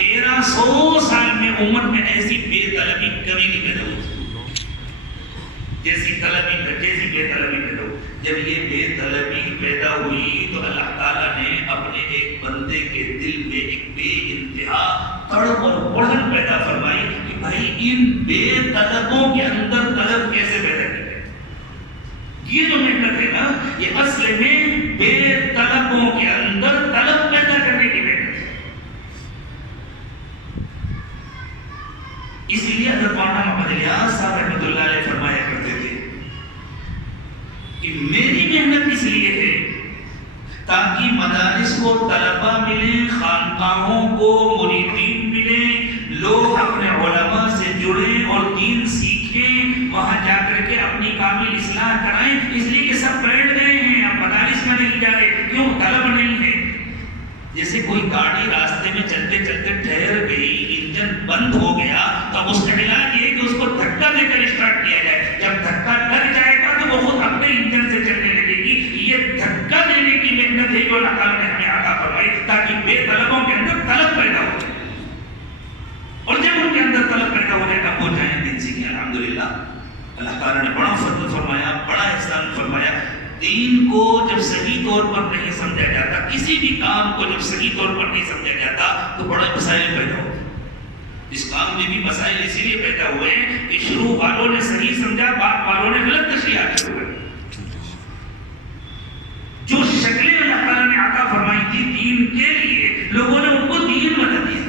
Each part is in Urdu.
1300 سال میں امت میں ایسی بے طلبی کبھی نہیں پیدا ہوئی جیسی بے طلبی پیدا ہوئی. جب یہ بے طلبی پیدا ہوئی تو اللہ تعالیٰ نے اپنے ایک بندے کے دل میں ایک بے انتہا تڑپ اور بڑھن پیدا فرمائی کہ بھائی ان بے طلبوں کے اندر طلب کیسے پیدا کی ہے. یہ جو محنت ہے نا یہ اصل میں بے طلبوں کے اندر طلب پیدا کرنے کی محنت ہے. اسی لیے حضرت مولانا محمد الیاس صاحب رحمۃ اللہ علیہ فرمایا کرتے تھے کہ میری محنت اس لیے ہے تاکہ مدارس کو طلبہ ملیں، خانقاہوں کو مریدین ملیں، لوگ اپنے علماء سے جڑیں اور دین سیکھیں، وہاں جا کر کے اپنی کامل اصلاح کرائیں. اس لیے کہ سب بیٹھ گئے ہیں، اب مدارس میں نہیں جا رہے. کیوں؟ طلب نہیں ہے. جیسے کوئی گاڑی راستے میں چلتے چلتے ٹھہر گئی، انجن بند ہو گیا، تو اب اس کا علاج یہ ہے کہ اس کو دھکا دے کر اسٹارٹ کیا جائے. جب دھکا لگ جائے گا تو وہ خود اپنے انجن سے چلنے لگے گی. یہ دھکا دینے کی محنت ہے جو اللہ تعالیٰ نے ہمیں عطا فرمائی تاکہ بے طلبوں کے اندر طلب پیدا ہو جائے. اور جب ان کے اندر طلب پیدا ہو جائے گا وہ جائیں دین سیکھیں. الحمدللہ اللہ تعالیٰ نے بڑا فضل فرمایا، بڑا احسان فرمایا. دین کو جب صحیح طور پر نہیں سمجھا جاتا، کسی بھی کام کو جب صحیح طور پر نہیں سمجھا جاتا تو بڑے مسائل پیدا ہوتے ہیں. اس کام میں بھی مسائل اسی لیے پیدا ہوئے ہیں کہ شروع والوں نے صحیح سمجھا، بعد والوں نے غلط تشریحات شروع کر. جو شکلیں اللہ تعالیٰ نے عطا فرمائی تھی دین کے لیے، لوگوں نے ان کو دین بنا دیا.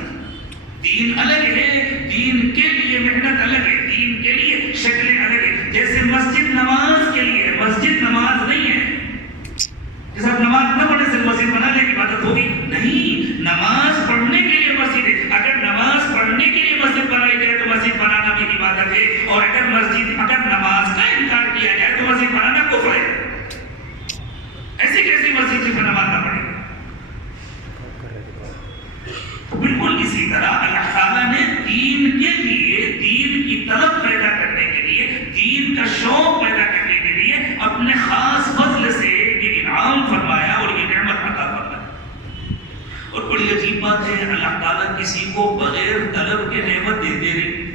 دین الگ ہے، دین کے لیے محنت الگ ہے، دین کے لیے شکلیں الگ ہے. جیسے مسجد نماز کے لیے، مسجد نماز نہیں ہے. جیسے آپ نماز نہ پڑھنے سے مسجد بنانے کی عبادت ہوگی نہیں. نماز پڑھنے کے لیے مسجد ہے. اگر نماز پڑھنے کے لیے مسجد بنائی جائے تو مسجد بنانا بھی عبادت ہے. اور اگر نماز کا انکار کیا جائے تو مسجد بنانا کفر ہے. ایسی کیسی مسجد جس میں نماز نہ پڑھے. بالکل اسی طرح اللہ تعالیٰ نے دین کے لیے، دین کی طلب پیدا کرنے کے لیے، دین کا شوق پیدا کرنے کے لیے اپنے خاص فضل سے یہ انعام فرمایا اور یہ نعمت عطا فرمایا. اور بڑی عجیب بات ہے، اللہ تعالیٰ کسی کو بغیر طلب کے نعمت دیتے نہیں.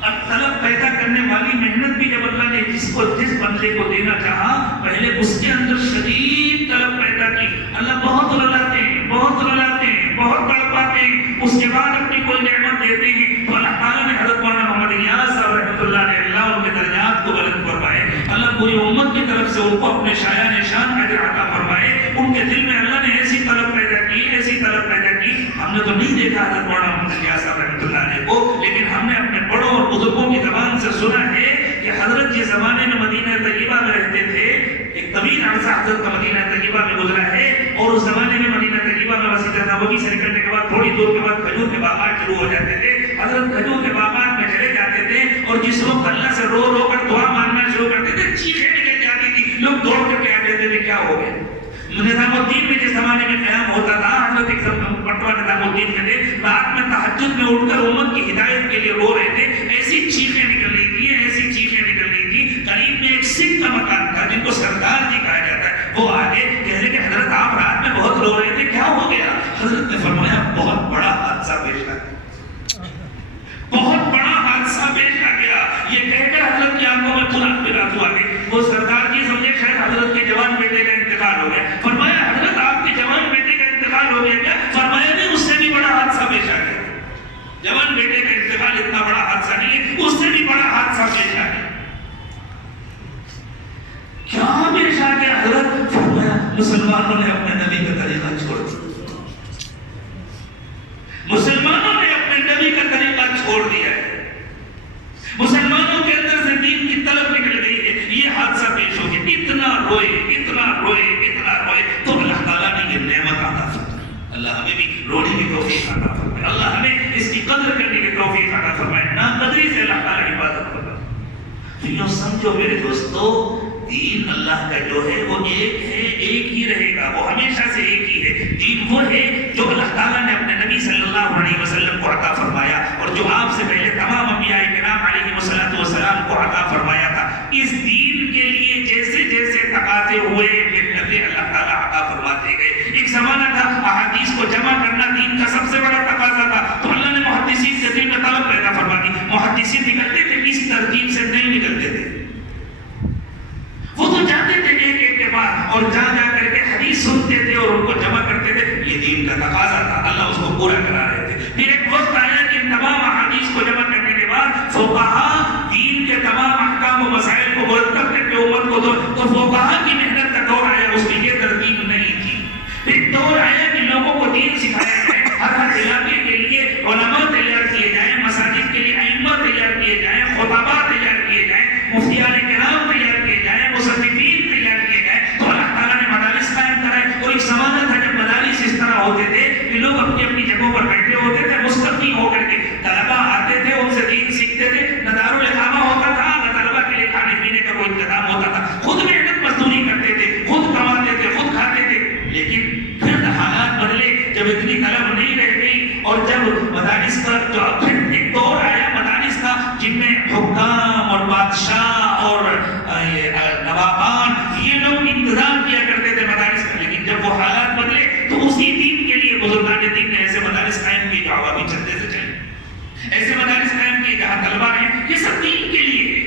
اب طلب پیدا کرنے والی محنت بھی جب اللہ نے جس بندے کو دینا چاہا، پہلے اس کے اندر شدید طلب پیدا کی. اللہ بہت رلاتے ہیں، بہت رلاتے ہیں، بہت تڑپاتے ہیں، اس کے بعد اپنی کوئی نعمت دیتے ہیں. تو اللہ تعالیٰ نے حضرت مولانا محمد الیاس صاحب رحمۃ اللہ علیہ، اللہ ان کے درجات کو بلند فرمائے، اللہ پوری امت کی طرف سے ان کو اپنے شایان شان اجر عطا فرمائے. ان کے دل میں اللہ نے ایسی طلب پیدا کی، ایسی طلب پیدا کی. ہم نے تو نہیں دیکھا حضرت مولانا محمد الیاس صاحب رحمۃ اللہ علیہ کو، لیکن ہم نے اپنے بڑوں اور بزرگوں کی زبان سے سنا ہے کہ حضرت جس زمانے میں مدینہ طیبہ میں رہتے تھے، ایک طویل عرصہ حضرت کا مدینہ طیبہ میں گزرا ہے، اور اس زمانے میں مدینہ طیبہ میں مسجد نبوی سے نکلنے کے بعد تھوڑی دور کے بعد کھجور کے باغات شروع ہو جاتے تھے. حضرت کھجور کے باغات میں چلے جاتے تھے اور جس وقت اللہ سے رو رو کر دعا مانگنا شروع کرتے تھے، چیخیں نکل جاتی تھی. لوگ دوڑ کر کے آ جاتے تھے، کیا ہو گیا؟ نظام الدین میں جس زمانے میں قیام ہوتا تھا، حضرت ایک مرتبہ نظام الدین میں تھے، رات میں تہجد میں اٹھ کر امت کی ہدایت کے لیے رو رہے تھے. ایسی چیخیں نکل رہی تھی، ایسی چیخیں نکل رہی تھی. قریب میں ایک سکھ کا مکان تھا جن کو سردار جی کہا جاتا ہے. وہ آگے کہہ رہے کہ حضرت آپ رات میں بہت رو رہے تھے، کیا ہو گیا؟ حضرت نے فرمایا بہت بڑا حادثہ پیش آ گیا، بہت بڑا حادثہ پیش آ گیا. یہ کہہ کر حضرت کی آنکھوں میں ترنت پھر آ گئے. وہ سردار جی سمجھے شاید حضرت کے جوان بیٹے کا انتقال ہو گیا. فرمایا حضرت آپ کے جوان بیٹے کا انتقال ہو گیا کیا؟ فرمایا نہیں، اس سے بھی بڑا حادثہ پیش آ گیا. جوان بیٹے کا انتقال اتنا بڑا حادثہ نہیں ہے، اس سے بھی بڑا حادثہ پیش آ گیا. کیا پیش آ گیا حضرت؟ فرمایا مسلمانوں نے اپنے نبی کا طریقہ چھوڑ دیا. مسلمانوں نے اپنے نبی کا طریقہ چھوڑ دیا ہے. مسلمانوں کے اندر سے دین کی طلب نکل گئی ہے. یہ حادثہ پیش ہو گیا. اتنا روئے، اتنا روئے، اتنا روئے. تو اللہ تعالیٰ نے یہ نعمت عطا فرمائی. اللہ ہمیں بھی رونے کی توفیق عطا فرمائے. اللہ ہمیں اس کی قدر کرنے کی توفیق عطا فرمائے. ناقدری سے اللہ تعالیٰ حفاظت فرمائے. تو یوں سمجھو میرے دوستو، دین اللہ کا جو ہے وہ ایک ہے، ایک ہی رہے گا، وہ ہمیشہ سے ایک ہی ہے. دین وہ ہے جو اللہ تعالیٰ نے اپنے نبی صلی اللہ علیہ وسلم کو عطا فرمایا، اور جو آپ سے پہلے تمام انبیاء کرام علیہ السلام کو عطا فرمایا تھا. اس دین کے لیے جیسے جیسے تقاضے ہوئے محنتیں اللہ تعالیٰ عطا فرماتے گئے. ایک زمانہ تھا احادیث کو جمع کرنا دین کا کا سب سے بڑا تقاضا تھا، تو اللہ نے محدثین کے دل میں طلب پیدا فرما دی. محدثین نکلتے تھے اس ترتیب سے نہیں نکلتے تھے، وہ تو جاتے تھے ایک ایک کے بعد اور جا جا کر کے حدیث سنتے تھے اور ان کو جمع کرتے تھے. یہ دین کا تقاضا تھا، اللہ اس کو پورا کرا رہے تھے. پھر ایک وقت آیا کہ ان تمام احادیث کو جمع کرنے کے بعد فقہا دین کے تمام احکام و مسائل کو مرتب کر کے امت کو دو، تو فقہا کی محنت کا دور آیا، اس میں یہ ترتیب نہیں تھی. پھر دور آیا کہ لوگوں کو دین سکھایا جائے، ہر علاقے کے لیے علماء تیار کیے جائیں، مساجد کے لیے ائمہ تیار کیے جائیں، خطباء تیار کیے جائیں، مفتیان کرام تیار کیے جائیں، مصنفین تیار کیے جائیں. تو اللہ تعالیٰ نے مدارس قائم کرائے. اور ایک زمانہ تھا جب مدارس اس طرح ہوتے تھے کہ لوگ اپنی اپنی جگہوں پر بیٹھے ہوتے تھے، مستقیم ہو کر کے طلبا آتے تھے، ان سے دین سیکھتے تھے. نہ دارالاقامہ ہوتا تھا، نہ طلبا کے لیے کھانے پینے کا کوئی انتظام ہوتا تھا. خود محنت مزدوری کرتے تھے، خود کماتے تھے، خود کھاتے تھے. لیکن پھر حالات بدلے، جب اتنی طلب نہیں رہ گئی اور جب مدارس کا جو پھر ایک دور آیا مدارس کا جن میں حکام اور بادشاہ اور نوابان یہ لوگ انتظام کیا کرتے تھے مدارس کا. لیکن جب وہ حالات بدلے تو اسی دین کے لیے بزرگان دین نے ایسے مدارس قائم کیے جو عوامی چندے سے چلے، ایسے مدارس قائم کیے جہاں طلبا ہیں. یہ سب دین کے لیے ہے،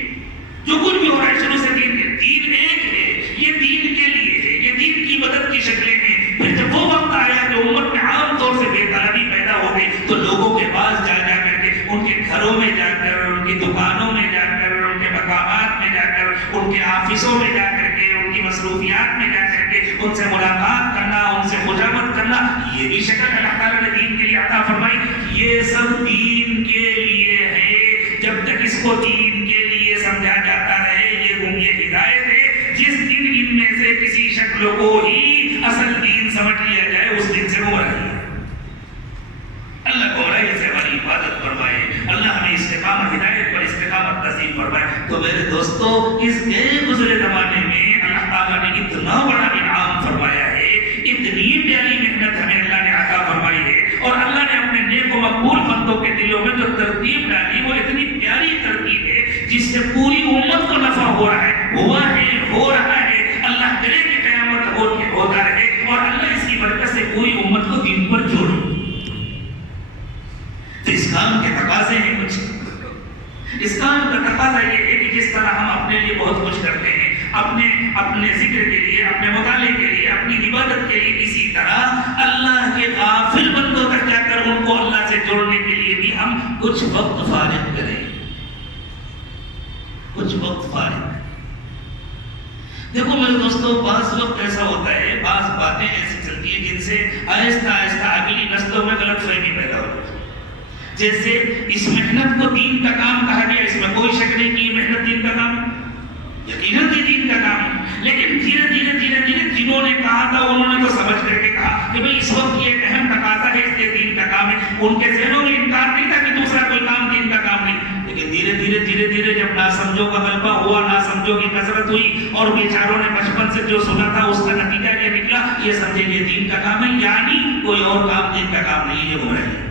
جو کچھ بھی ہو رہا ہے شروع سے دین کے، دین ایک ہے، یہ دین کے لیے ہے، یہ دین کی مدد کی شکلیں ہیں. پھر جب وہ وقت آیا کہ امت میں عام طور سے بے طلبی پیدا ہو گئی تو لوگوں کے پاس جا جا کر کے، ان کے گھروں میں جا کر، ان کی دکانوں میں جا کر، ان کے مقامات میں جا کر، ان کے آفسوں میں جا کر کے، ان کی مصروفیات میں جا کر کے ان سے ملاقات کرنا، ان سے خجامت کرنا، یہ بھی شکل اللہ تعالیٰ نے دین کے لیے عطا فرمائی. یہ سب دین کے لیے ہے. جب تک اس کو دین کے لیے سمجھا جاتا رہے، یہ ہدایت ہے. جس دن ان میں سے کسی شکل کو ہی اصل دین سمجھ لیا جائے اس دن سے گمراہی ہے. اللہ گمراہی سے ہماری حفاظت فرمائے. اللہ ہمیں استقامت، ہدایت پر استقامت نصیب فرمائے. تو میرے دوستو، اس گئے گزرے زمانے میں اللہ تعالیٰ نے اتنا بڑا انعام فرمایا ہے، اتنی پیاری محنت ہمیں اللہ نے عطا فرمائی ہے. اور اللہ نے اپنے نیک و مقبول بندوں کے دلوں میں جو ترتیب ڈالی وہ اتنی پیاری ترتیب ہے جس سے پوری امت کو نفع ہو رہا ہے، ہوا ہے، ہو رہا ہے. اللہ کرے کہ قیامت ہوتا رہے اور اللہ اس کی برکت سے پوری امت کو دین پر جوڑے. تو اس کام کے تقاضے ہیں کچھ. اس کام کا تقاضا یہ ہے کہ جس طرح ہم اپنے لیے بہت کچھ کرتے ہیں، اپنے ذکر کے لیے، اپنے مطالعے کے لیے، اپنی عبادت کے لیے، اسی طرح اللہ کے غافل بندوں تک جا کر ان کو اللہ سے جوڑنے کے لیے بھی ہم کچھ وقت فارغ کریں، کچھ وقت فارغ. دیکھو میرے دوستو، بعض وقت ایسا ہوتا ہے، بعض باتیں ایسی چلتی ہیں جن سے آہستہ آہستہ اگلی نسلوں میں غلط فہمی پیدا ہو جاتی ہے. جیسے اس محنت کو دین کا کام کہا گیا، اس میں کوئی شک نہیں کہ یہ محنت دین کا کام ہے، یقیناً یہ دین کا کام ہے. لیکن دھیرے دھیرے جنہوں نے کہا تھا انہوں نے تو سمجھ کر کے کہا کہ بھئی اس وقت یہ ایک اہم تقاضا ہے، اس لیے دین کا کام ہے. ان کے ذہنوں میں انکار نہیں تھا کہ دوسرا کوئی کام دین کا کام نہیں. لیکن دھیرے دھیرے جب ناسمجھوں کا غلبہ ہوا، ناسمجھوں کی کثرت ہوئی اور بیچاروں نے بچپن سے جو سنا تھا اس کا نتیجہ یہ نکلا، یہ سمجھے یہ دین کا کام ہے، یعنی کوئی اور کام دین کا کام نہیں ہے، یہ ہو رہا ہے.